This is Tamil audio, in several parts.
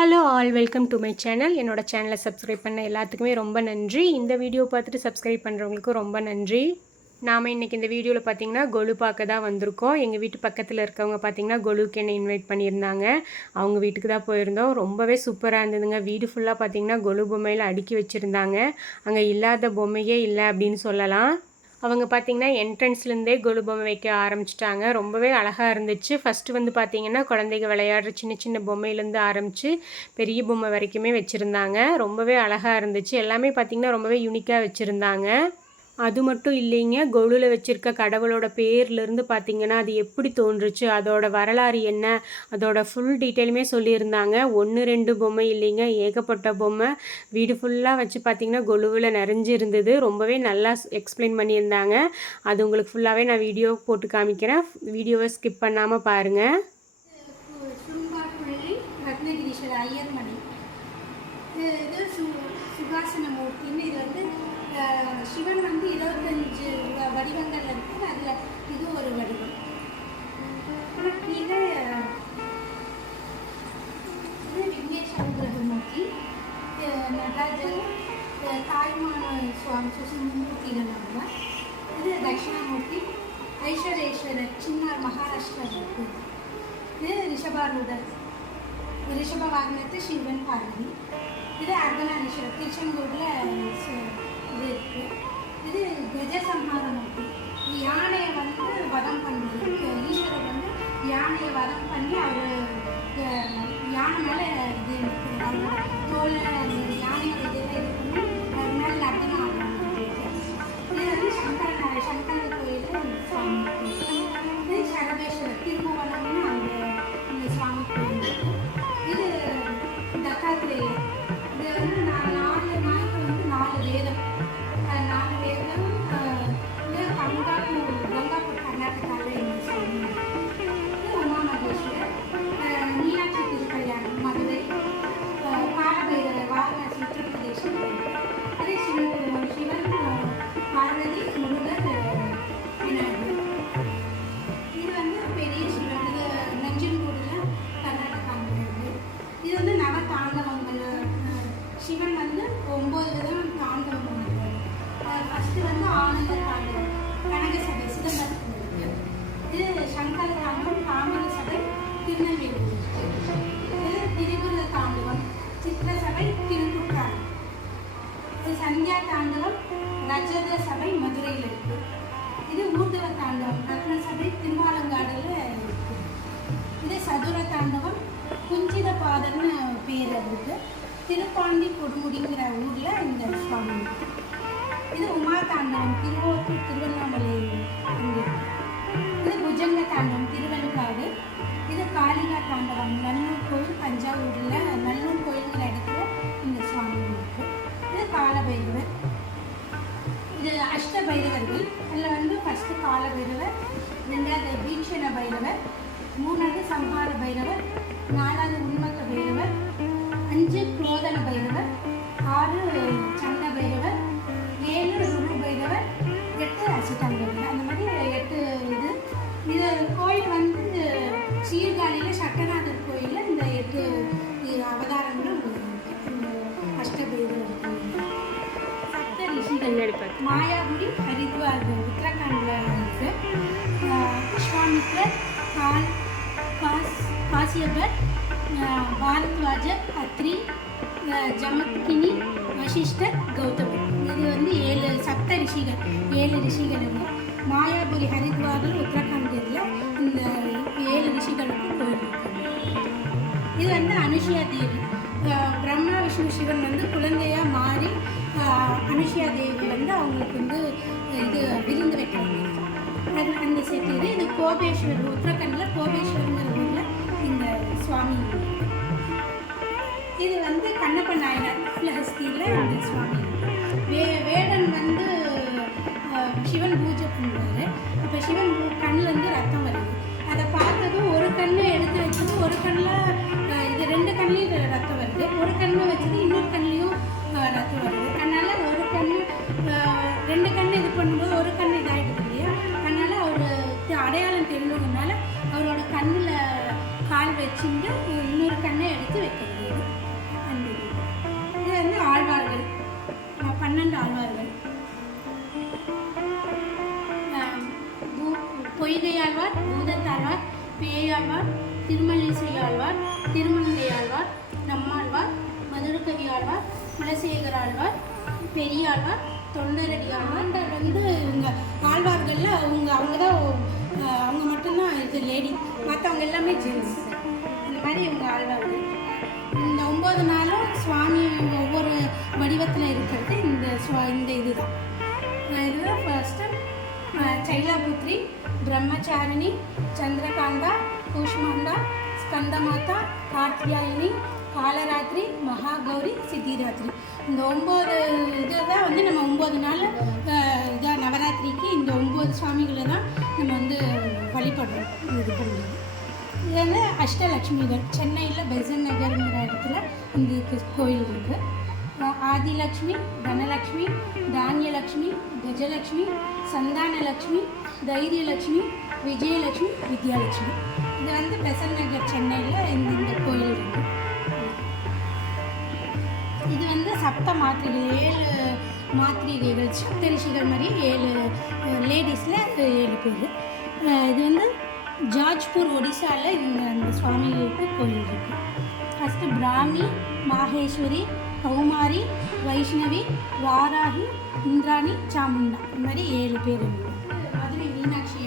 Hello all welcome to my channel என்னோட சேனலை சப்ஸ்கிரைப் பண்ண எல்லாத்துக்குமே ரொம்ப நன்றி. இந்த வீடியோ பார்த்துட்டு சப்ஸ்கிரைப் பண்ணுறவங்களுக்கும் ரொம்ப நன்றி. நாம் இன்றைக்கி இந்த வீடியோவில் பார்த்தீங்கன்னா கொலு பார்க்க தான் வந்திருக்கோம். எங்கள் வீட்டு பக்கத்தில் இருக்கவங்க பார்த்தீங்கன்னா கொலுக்கு என்னை இன்வைட் பண்ணியிருந்தாங்க. அவங்க வீட்டுக்கு தான் போயிருந்தோம். ரொம்பவே சூப்பராக இருந்ததுங்க. வீடு ஃபுல்லாக பார்த்தீங்கன்னா கொலு பொம்மையில் அடுக்கி வச்சுருந்தாங்க. அங்கே இல்லாத பொம்மையே இல்லை அப்படின்னு சொல்லலாம். அவங்க பார்த்திங்கன்னா என்ட்ரன்ஸ்லேருந்தே கொலு பொம்மை வைக்க ஆரம்பிச்சிட்டாங்க. ரொம்பவே அழகாக இருந்துச்சு. ஃபஸ்ட்டு வந்து பார்த்திங்கன்னா குழந்தைங்க விளையாடுற சின்ன சின்ன பொம்மையிலேருந்து ஆரம்பித்து பெரிய பொம்மை வரைக்குமே வச்சுருந்தாங்க. ரொம்பவே அழகாக இருந்துச்சு. எல்லாமே பார்த்திங்கன்னா ரொம்பவே யூனிக்காக வச்சுருந்தாங்க. அது மட்டும் இல்லைங்க. கொலுவில் வச்சுருக்க கடவுளோட பேர்லேருந்து பார்த்தீங்கன்னா அது எப்படி தோன்றுச்சு அதோட வரலாறு என்ன அதோட ஃபுல் டீட்டெயிலுமே சொல்லியிருந்தாங்க. ஒன்று ரெண்டு பொம்மை இல்லைங்க. ஏகப்பட்ட பொம்மை. வீடு ஃபுல்லாக வச்சு பார்த்தீங்கன்னா கொலுவில் நிறைஞ்சு இருந்தது ரொம்பவே நல்லா எக்ஸ்பிளைன் பண்ணியிருந்தாங்க. அது உங்களுக்கு ஃபுல்லாகவே நான் வீடியோ போட்டு காமிக்கிறேன். வீடியோவை ஸ்கிப் பண்ணாமல் பாருங்கள் ரத்னகிரீஸ்வரர் ஐயர்மணி இது இது சுகாசன சிவன் வந்து இருபத்தஞ்சு வ- வடிவங்கள் இருக்குது அதில் இது ஒரு வடிவம் அப்புறம் கீழே இது விக்னேஷ் அனுகிரக மூர்த்தி இது நடராஜர் இது தாய்மான சுவாமி சுசிமூர்த்திகள் நம்ம இது தட்சிணாமூர்த்தி ஐஸ்வரேஸ்வரர் சின்னார் மகாராஷ்டிரா இருக்குது இது ரிஷபாரூடர் ரிஷப வாகனத்து சிவன் பார்வதி இது அர்த்தநாதீஸ்வரர் திருச்செங்கோடில் இது இருக்கு. இது கஜசம்ஹாரம் இது யானையை வந்து வதம் பண்ணுறது ஈஸ்வரர் வந்து யானையை வதம் பண்ணி அவர் யானை மேலே இது தோல் குழந்தையாக மாறி அனுஷியா தேவி வந்து அவங்களுக்கு வந்து இது விருந்து வைக்கிறாங்க அது அந்த சேர்த்து இது. இது கோபேஸ்வர் உத்தரகண்டில் கோபேஸ்வரங்கிற ஊரில் இந்த சுவாமி இது வந்து கண்ணப்ப நாயனர் ஹஸ்தியில் இந்த சுவாமி. வே வேடன் வந்து சிவன் பூஜை பண்ணுவார். அப்போ சிவன் கண்ணிலேருந்து ரத்தம் வருது. அதை பார்த்ததும் ஒரு கண்ணை எடுத்து வச்சது ஒரு கண்ணில் இது ரெண்டு கண்ணிலையும் ரத்தம் வருது. ஒரு கண்ணை வச்சது இன்னொரு கண்ணிலையும் அஹ், ரத்தம் வருது. அதனால் ஒரு கண் ரெண்டு கண் இது பண்ணும்போது ஒரு கண் இதாகிடுது இல்லையா? அதனால் அவர் அடையாளம் தெரிஞ்சதுனால அவரோட கண்ணில் கால் வச்சுட்டு இன்னொரு கண்ணை எடுத்து வைக்கணும். பெரியாழ்வார் தொண்டரடி ஆண்டார் வந்து இவங்க ஆழ்வார்களில் அவங்க அவங்க தான் அவங்க மட்டும்தான் இது லேடி மற்றவங்க எல்லாமே ஜென்ஸ் இந்த மாதிரி இவங்க ஆழ்வார்கள். இந்த ஒம்பது நாளும் சுவாமி ஒவ்வொரு வடிவத்தில் இருக்கிறது இந்த சுவா இந்த இதுதான். அஹ் இதுதான் ஃபர்ஸ்ட்டு சைலாபுத்ரி பிரம்மச்சாரிணி சந்திரகாந்தா கூஷ்மாண்டா ஸ்கந்தமாதா கார்த்தியாயினி காலராத்திரி மகாகௌரி சித்திராத்திரி. இந்த ஒம்பது இதை தான் வந்து நம்ம ஒம்பது நாள் இதாக நவராத்திரிக்கு இந்த ஒம்பது சுவாமிகளை தான் நம்ம வந்து வழிபடுறோம் இது பண்ணுறோம். இது வந்து அஷ்டலக்ஷ்மிகள். சென்னையில் பெசன் நகருங்கிற இடத்துல இந்த கோயில் இருக்குது ஆதிலக்ஷ்மி தனலக்ஷ்மி தானியலக்ஷ்மி கஜலக்ஷ்மி சந்தானலக்ஷ்மி தைரியலக்ஷ்மி விஜயலக்ஷ்மி வித்யாலட்சுமி இது வந்து பெசன் நகர் சென்னையில் இந்த இந்த கோயில் இருக்குது இது வந்து சப்த மாத்திரைகள் ஏழு மாத்திரைகள் சப்த ரிஷிகள் மாதிரி ஏழு லேடிஸில் ஏழு பேர். இது வந்து ஜாஜ்பூர் ஒடிசாவில் இந்த அந்த சுவாமிகளுக்கு கோயில் இருக்குது ஃபஸ்ட்டு பிராமி மாகேஸ்வரி கௌமாரி வைஷ்ணவி வாராகி இந்திராணி சாமுண்டா. இந்த மாதிரி ஏழு பேர் மதுரை மீனாட்சி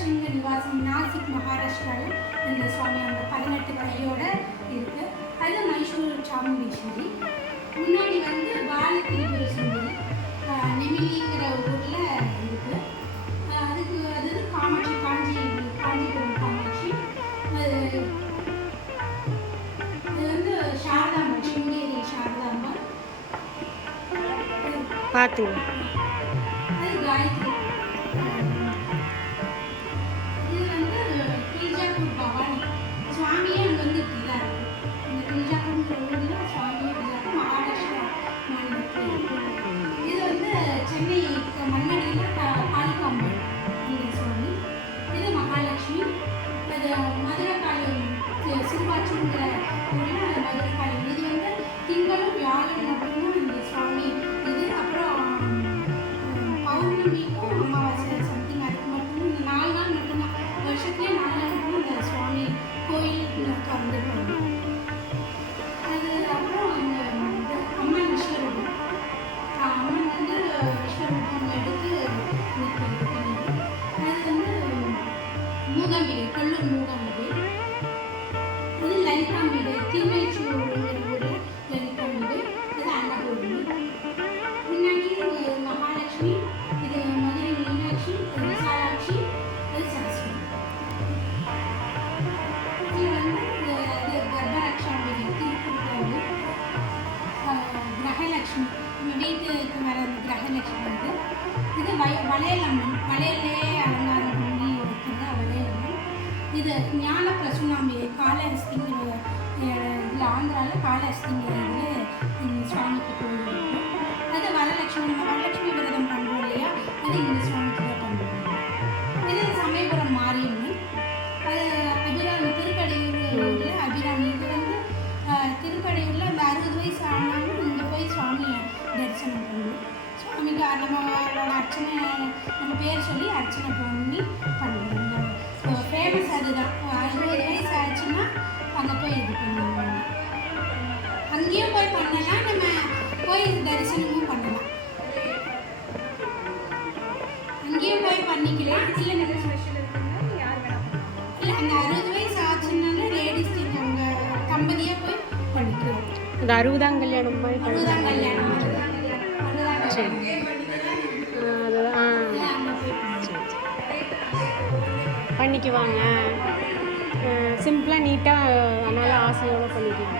சப்தசிங்க நிவாசம் நாசிக் மகாராஷ்டிராவில் இந்த சுவாமி அந்த பதினெட்டு கையோட இருக்கு. அது மைசூர் சாமுண்டீஸ்வரி. முன்னாடி வந்து பால திரிபுர சுந்தரி நெமிலிங்கிற ஊரில் இருக்கு. அதுக்கு அது காமாட்சி காஞ்சி காஞ்சிபுரம் காமாட்சி. அது அது வந்து சாரதாம்மா சிங்கேரி சாரதாம்மா பார்த்துங்க நம்மளோட அர்ச்சனை நம்ம பேர் சொல்லி அர்ச்சனை பண்ணி பண்ணுவோம் ஃபேமஸ் அதுதான். அறுபது வயசு ஆச்சுன்னா அங்கே போய் இது பண்ணுவாங்க அங்கேயும் போய் பண்ணலாம் நம்ம போய் தரிசனமும் பண்ணலாம். அங்கேயும் போய் பண்ணிக்கலாம். இல்லை நம்ம இல்லை அந்த அறுபது வயசு ஆச்சுன்னால லேடிஸ் அவங்க தம்பதியாக போய் பண்ணிக்கலாம். அது அறுபதாம் கல்யாணம் மாதிரி அறுபதாம் கல்யாணம் அறுபதாம் பண்ணிக்குவாங்க. சிம்பிளாக நீட்டாக அதனால் ஆசையோடு பண்ணிக்குவாங்க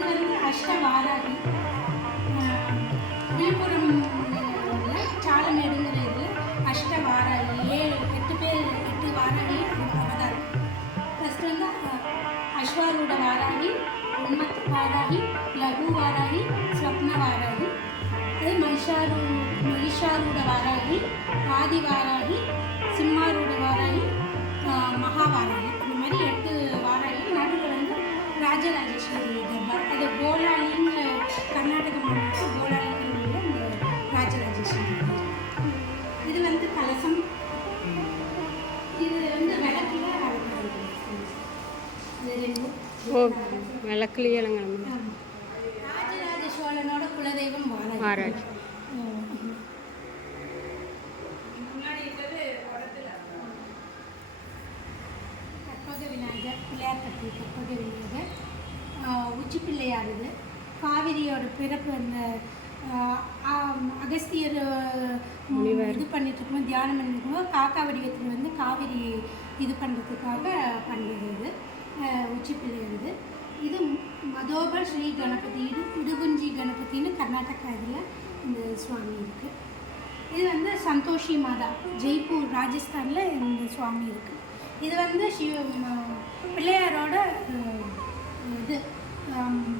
இது வந்து அஷ்டவாராகி ஆஹ் விழுப்புரம் சாலமேடுங்கிற இதில் அஷ்ட வாராகி ஏழு எட்டு பேர் எட்டு வாராகி அவதாரம் ஃபஸ்ட் வந்து அஹ், அஸ்வாரூட வாராகி உன்மத் வாராகி லகு வாராகி ஸ்வப்ன வாராகி அது மகிஷாரு மகிஷாரூட வாராகி ஆதி வாராகி சிம்மாரூட அது கோலாலின்னு கர்நாடக மாநிலத்தில் கோலாலிங்கிற ஊரில் இந்த ராஜராஜேஸ்வரி இது வந்து கலசம் இது வந்து விளக்குல இது ரெண்டும் ஓ விளக்குலேயே அலங்காரம் ராஜராஜ சோழனோட குலதெய்வம் வாராகி வாராகி. விநாயகர் பிள்ளையார் கட்டி கற்பக விநாயகர் உச்சி பிள்ளையார் இது காவிரியோட பிறப்பு அந்த அகஸ்தியர். இது பண்ணிட்டு தியானம் பண்ணிட்டு இருக்கும்போது காக்கா வடிவத்தில் வந்து காவிரி இது பண்ணுறதுக்காக பண்ணுறது இது. உச்சி பிள்ளையார் இது இது மதோபர் ஸ்ரீ கணபதி இடு இடுகுஞ்சி கணபதினு கர்நாடகா இதில் இந்த சுவாமி இருக்குது இது வந்து சந்தோஷி மாதா ஜெய்ப்பூர் ராஜஸ்தானில் இந்த சுவாமி இருக்குது இது வந்து சிவ பிள்ளையாரோட இது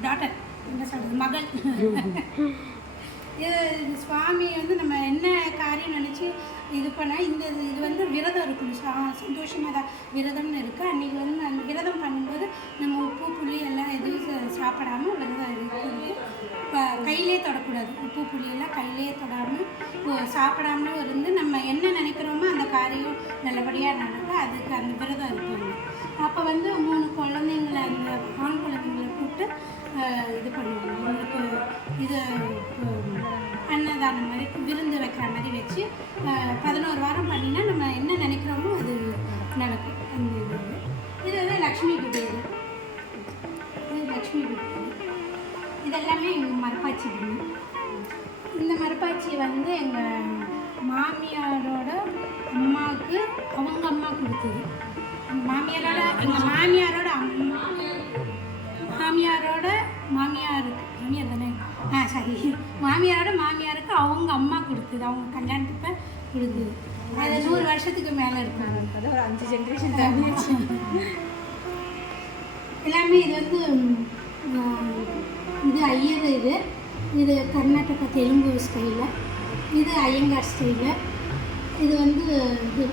டாட்டர் என்ன சொல்கிறது மகள். இது சுவாமி வந்து நம்ம என்ன காரியம் நினச்சி இது பண்ணால் இந்த இது இது வந்து விரதம் இருக்கணும். சா- சந்தோஷமாக தான் விரதம்னு இருக்குது அன்றைக்கி வந்து அந்த விரதம் பண்ணும்போது நம்ம உப்பு புளி எல்லாம் எதுவும் சாப்பிடாமல் சாப்பிடாம விரதம் இருக்கிறது இப்போ கையிலே தொடக்கூடாது. உப்பு புளியெல்லாம் கையிலே தொடாமல் சாப்பிடாமலும் இருந்து நம்ம என்ன நினைக்கிறோமோ அந்த காரியம் நல்லபடியாக நடக்கும் அதுக்கு அந்த விரதம் இருக்கும் அப்போ வந்து மூணு குழந்தைங்கள அந்த ஆண் குழந்தைங்கள கூப்பிட்டு இது பண்ணுவாங்க. அவங்களுக்கு இது அன்னதானம் மாதிரி விருந்து வைக்கிற மாதிரி வச்சு பதினோரு வாரம் பண்ணினா நம்ம என்ன நினைக்கிறோமோ அது நடக்கும். அந்த இது. இது வந்து லக்ஷ்மி குபேரர் இது லக்ஷ்மி குபேரர் இதெல்லாமே எங்கள் மரப்பாச்சி இந்த மரப்பாச்சி வந்து எங்கள் மாமியாரோட அம்மாவுக்கு அவங்க அம்மா கொடுத்தது. மாமியாரோட எங்கள் மாமியாரோட மாமியாரோட மாமியார் மாமியார் தானே? ஆ சரி. மாமியாரோட மாமியாருக்கு அவங்க அம்மா கொடுத்தது அவங்க கல்யாணத்துக்கு கொடுத்தது. அது நூறு வருஷத்துக்கு மேலே இருக்கும் ஒரு அஞ்சு ஜென்ரேஷன் தாண்டியாச்சு. எல்லாமே இது வந்து இது ஐயர் இது. இது கர்நாடகா தெலுங்கு ஸ்டைலு இது ஐயங்கார் ஸ்டைலு இது வந்து இது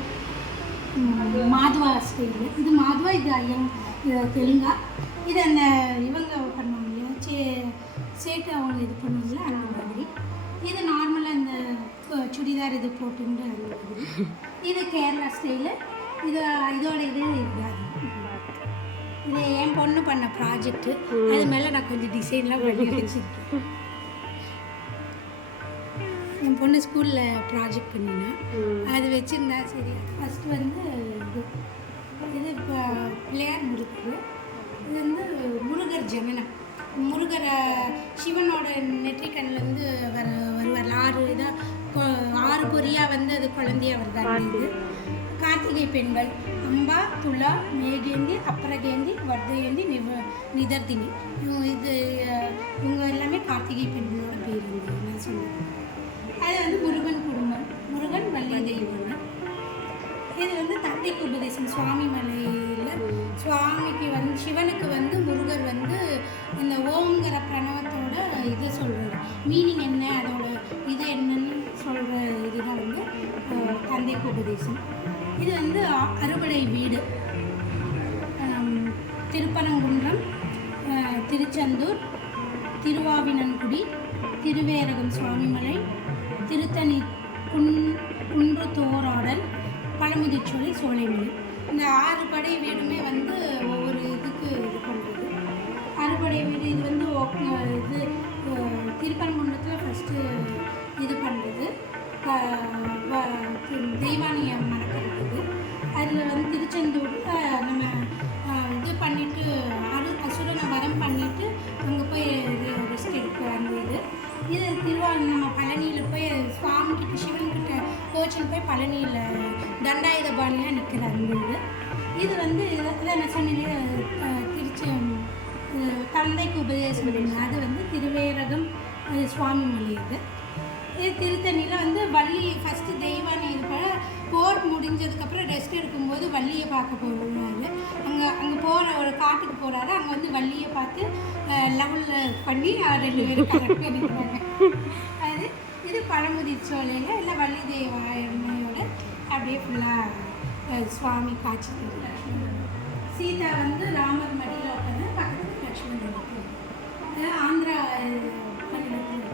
மாதுவா ஸ்டைலு. இது மாதுவா இது ஐயங் இது தெலுங்கா. இது அந்த இவங்க பண்ணுவாங்க இல்லையா சே சேட்டு அவங்க இது பண்ணுவாங்கல்ல அந்த மாதிரி. இது நார்மலாக இந்த சுடிதார் இது போட்டுண்டு அந்த மாதிரி. இது கேரளா ஸ்டைலு. இது இதோட இது இதுதான் இது என் பொண்ணு பண்ண ப்ராஜெக்ட்டு அது மேலே நான் கொஞ்சம் டிசைன்லாம் பண்ணி வச்சுருக்கேன். என் பொண்ணு ஸ்கூலில் ப்ராஜெக்ட் பண்ணினா அது வச்சுருந்தா சரி ஃபஸ்ட்டு வந்து இது இப்போ பிள்ளையார் முருகர். இது வந்து முருகர் ஜனனம். முருகரை சிவனோட நெற்றிக்கண்ணிலேருந்து வர வருவார் ஆறு இதாக ஆறு பொரியாக வந்து அது குழந்தையா வருது கார்த்திகை பெண்கள் அம்பா துலா மேகேந்தி அப்ரகேந்தி வர்தயந்தி நிவ நிதர்தினி. இவங்க இது இவங்க எல்லாமே கார்த்திகை பெண்களோட பேர் வந்து நான் சொல்லுவேன் அது வந்து முருகன் குடும்பம். முருகன் மல்லிகை இது வந்து தந்தைக்கு உபதேசம். சுவாமி மலையில் சுவாமிக்கு வந்து சிவனுக்கு வந்து முருகர் வந்து இந்த ஓம்ங்கிற பிரணவத்தோட இது சொல்கிறார் மீனிங் என்ன? அதோட இது என்னன்னு சொல்கிற இதுதான் வந்து தந்தைக்கு உபதேசம். இது வந்து அ- வீடு. திருப்பரங்குன்றம் திருச்செந்தூர் திருவாவினன்குடி திருவேரகம் சுவாமிமலை குறுத்தணி குன் குன்று தோராடல் பழமுதிர்ச்சோலை சோலைமொழி இந்த ஆறு படை வீடுமே வந்து ஒவ்வொரு இதுக்கு இது பண்ணுறது அறுபடை வீடு இது வந்து இது திருப்பரங்குன்றத்தில் ஃபஸ்ட்டு இது பண்ணுறது தெய்வானியம் மறக்கிறது அதில் வந்து திருச்செந்தூரில் நம்ம இது பண்ணிவிட்டு அரு அசுரனை வரம் பண்ணிவிட்டு அங்கே போய் இது ரெஸ்ட் எடுக்க அந்த இது இது திருவாரூர் நம்ம கோச்சில் போய் பழனியில் தண்டாயுதபாணியாக நிற்கிறார் இந்த இது. வந்து இதில் என்ன சொன்னேன் திருச்சி தந்தைக்கு உபதேசம் பண்ண அது வந்து திருவேரகம் சுவாமி மொழி இது. இது திருத்தணியில் வந்து வள்ளி ஃபஸ்ட்டு தெய்வானி இது போர் முடிஞ்சதுக்கப்புறம் ரெஸ்ட் எடுக்கும்போது வள்ளியை பார்க்க போகிறாரு அங்கே அங்கே போகிற ஒரு காட்டுக்கு போகிறாரு அங்கே வந்து வள்ளியை பார்த்து லெவலில் பண்ணி ரெண்டு பேரும் கரெக்டாக பண்ணிக்கிறாங்க அது பழமுதி இல்லை வள்ளி தேவாயமையோட அப்படியே ஃபுல்லாக சுவாமி காட்சி சீதா வந்து ராமர் மடியில் உட்காந்து பக்கத்தில் லக்ஷ்மண் இருக்கு. ஆந்திரா மாநிலத்தில்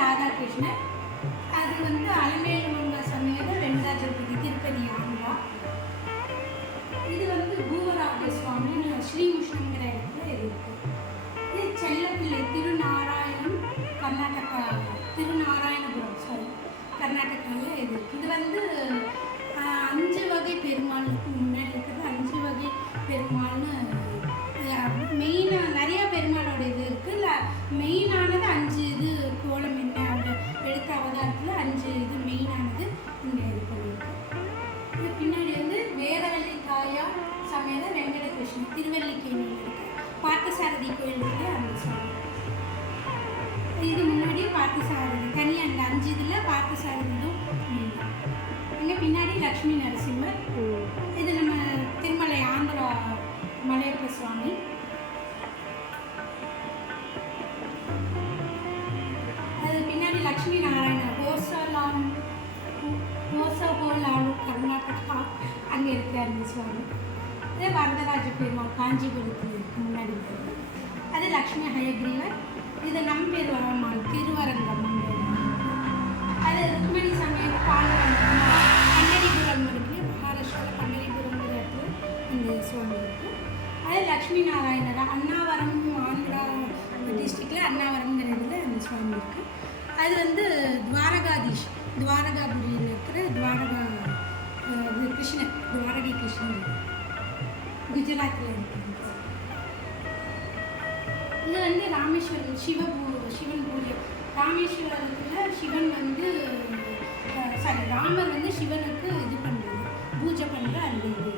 ராதாகிருஷ்ணன். அது வந்து அலமேலு சமயத்தில் சமேத வெங்கடாஜலபதி திருப்பதி ஆந்திரா. இது வந்து பூவராக சுவாமின்னு ஸ்ரீ கிருஷ்ணன் இது கிருஷ்ணன் துவாரகை குஜராத்தில் இருக்கு. இது வந்து ராமேஸ்வரம் சிவபூ சிவன் பூஜை. ராமேஸ்வரத்தில் சிவன் வந்து சாரி ராமர் வந்து சிவனுக்கு இது பண்ணுறது பூஜை பண்ணுற அந்த இது.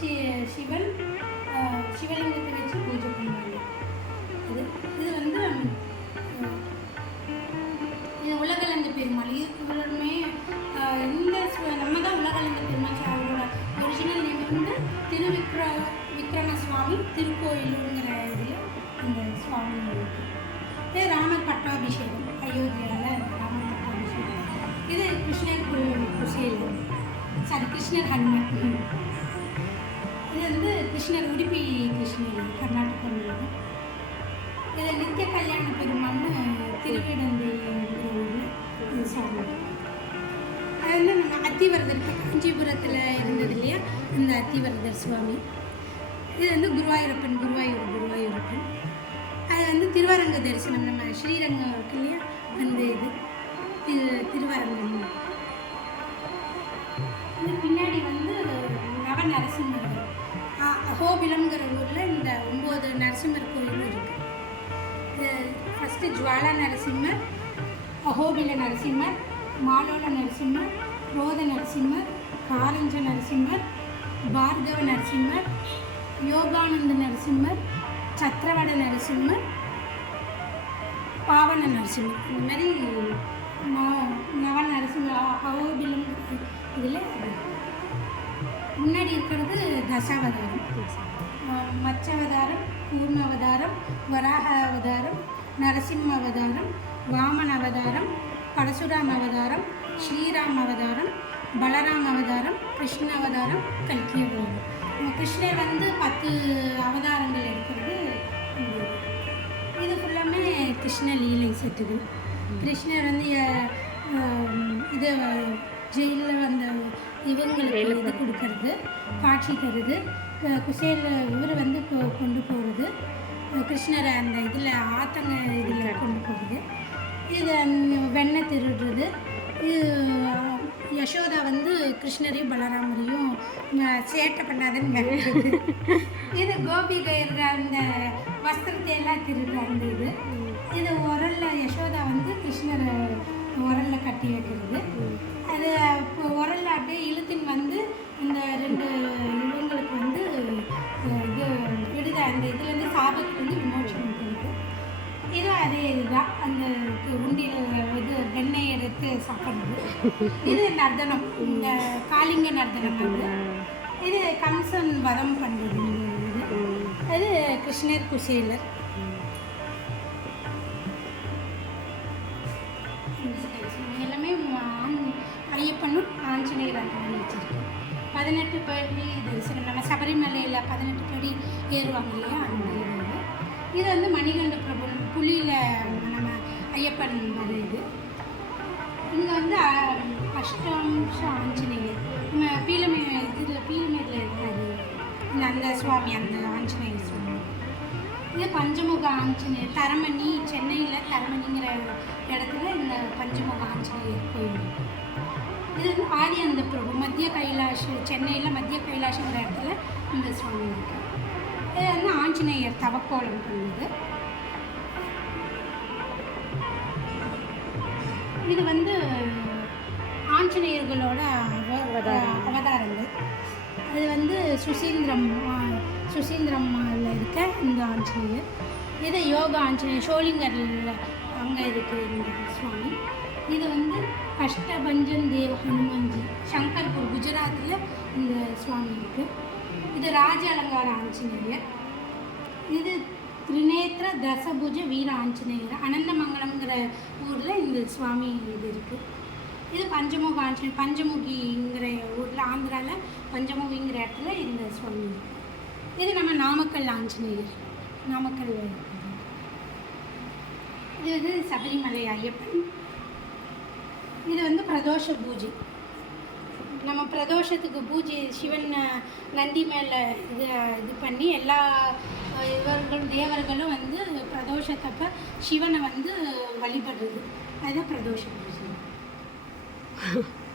சி சிவன் சிவலிங்கத்தை வச்சு பூஜை சாரி கிருஷ்ணர் ஹனுமன் இது வந்து கிருஷ்ணர் உடுப்பி கிருஷ்ணர் கர்நாடகம் இது நித்திய கல்யாண பெருமாள்னு திருவிடந்தைங்கிற இது சுவாமி அது வந்து நம்ம அத்திவரதர் இப்போ காஞ்சிபுரத்தில் இருந்தது இல்லையா? இந்த அத்திவரதர் சுவாமி. இது வந்து குருவாயூரப்பன் குருவாயூர் குருவாயூரப்பன். அது வந்து திருவரங்க தரிசனம் நம்ம ஸ்ரீரங்கம் இருக்கு இல்லையா? அந்த இது திரு திருவரங்கம் இது பின்னாடி வந்து நவ நரசிம்மர் அ- அகோபிலம்ங்கிற ஊரில் இந்த ஒம்பது நரசிம்மர் கோயில் இருக்குது இது ஃபஸ்ட்டு ஜுவாலா நரசிம்மர் அகோபில நரசிம்மர் மாலோல நரசிம்மர் ரோத நரசிம்மர் காரஞ்ச நரசிம்மர் பார்கவ நரசிம்மர் யோகானந்த நரசிம்மர் சத்திரவட நரசிம்மர் பாவன நரசிம்மர். இந்த மாதிரி நவ- நவ நரசிம்மர் அகோபிலம் இதில் முன்னாடி இருக்கிறது தசாவதாரம். மச்சவதாரம் கூர்மாவதாரம் அவதாரம் வராக அவதாரம் நரசிம்ம அவதாரம் வாமன் அவதாரம் பரசுராம் அவதாரம் ஸ்ரீராம் அவதாரம் பலராம் அவதாரம் கிருஷ்ண அவதாரம் கல்கி அவதாரம் கிருஷ்ணர் வந்து பத்து அவதாரங்கள் எடுக்கிறது இது. ஃபுல்லாமே கிருஷ்ண லீலை செட்டுகள் கிருஷ்ணர் வந்து இது ஜெயிலில் வந்த இவங்களுக்கு இது கொடுக்கறது காட்சி தருது. குசேல இவர் வந்து கொண்டு போகிறது கிருஷ்ணரை அந்த இதில் ஆத்தங்க இதில் கொண்டு போகிறது இது வெண்ணெய் திருடுறது. இது யசோதா வந்து கிருஷ்ணரையும் பலராமரையும் சேட்டை பண்ணாதன்னு இது கோபிகையர் அந்த வஸ்திரத்தை எல்லாம் திருடுற அந்த இது. இது உரல்ல யசோதா வந்து உரல்ல கட்டி வைக்கிறது. அது இப்போ உரல்ல அப்படியே இழுத்துன்னு வந்து இந்த ரெண்டு இவங்களுக்கு வந்து இது விடுத அந்த இதுலேருந்து வந்து விமோச்சனம் பண்ணுது இதுவும் அதே இதுதான். அந்த உண்டியில் இது வெண்ணெய் எடுத்து சாப்பிட்றது. இது நர்தனம். இந்த காளிங்க நர்தனம் வந்து இது கம்சன் வதம் பண்ணுறது இது. அது கிருஷ்ணர் குசேலர். ஆஞ்சநேயர் பதினெட்டு படி இது நம்ம சபரிமலையில் பதினெட்டு படி ஏறுவாங்க இல்லையா? அந்த இது இது. வந்து மணிகண்ட பிரபு புலியில் நம்ம ஐயப்பன் வர இது. இங்கே வந்து அ- ஆஞ்சநேயர். நம்ம பீலமே இதில் பீலமேரில் இருக்காரு இந்த அந்த சுவாமி அந்த ஆஞ்சநேயர் சுவாமி. இது பஞ்சமுக ஆஞ்சநேயர். தரமணி சென்னையில் தரமணிங்கிற இடத்துல இந்த பஞ்சமுக ஆஞ்சநேயர் கோயில் இது வந்து ஆதி அந்த பிரபு மத்திய கைலாஷ் சென்னையில் மத்திய கைலாஷ்ங்கிற இடத்துல இந்த சுவாமி இருக்கு. இது வந்து ஆஞ்சநேயர் தவக்கோலம் பண்ணுது இது வந்து ஆஞ்சநேயர்களோட அவ- அவதாரங்கள். அது வந்து சுசீந்திரம் ஆ, சுசீந்திரம்ல இருக்க இந்த ஆஞ்சநேயர். இது யோகா ஆஞ்சநேயர் ஷோலிங்கரில் அங்கே இருக்கு இந்த சுவாமி இது வந்து அஷ்டபஞ்சன் தேவ ஹனுமான்ஜி சங்கர்பூர் குஜராத்தில் இந்த சுவாமி இருக்கு. இது ராஜ அலங்கார ஆஞ்சநேயர். இது திரிநேத்திர தசபுஜ வீர ஆஞ்சநேயர். அனந்தமங்கலம்ங்கிற ஊரில் இந்த சுவாமி இது இருக்குது இது பஞ்சமுக ஆஞ்சநேயர் பஞ்சமுகிங்கிற ஊரில் ஆந்திராவில் பஞ்சமுகிங்கிற இடத்துல இந்த சுவாமி இருக்கு. இது நம்ம நாமக்கல் ஆஞ்சநேயர். நாமக்கல் இது வந்து சபரிமலை ஐயப்பன். இது வந்து பிரதோஷ பூஜை. நம்ம பிரதோஷத்துக்கு பூஜை சிவன் நந்தி மேலே இது இது பண்ணி எல்லா இவர்களும் தேவர்களும் வந்து பிரதோஷத்தப்ப சிவனை வந்து வழிபடுறது. அதுதான் பிரதோஷ பூஜை.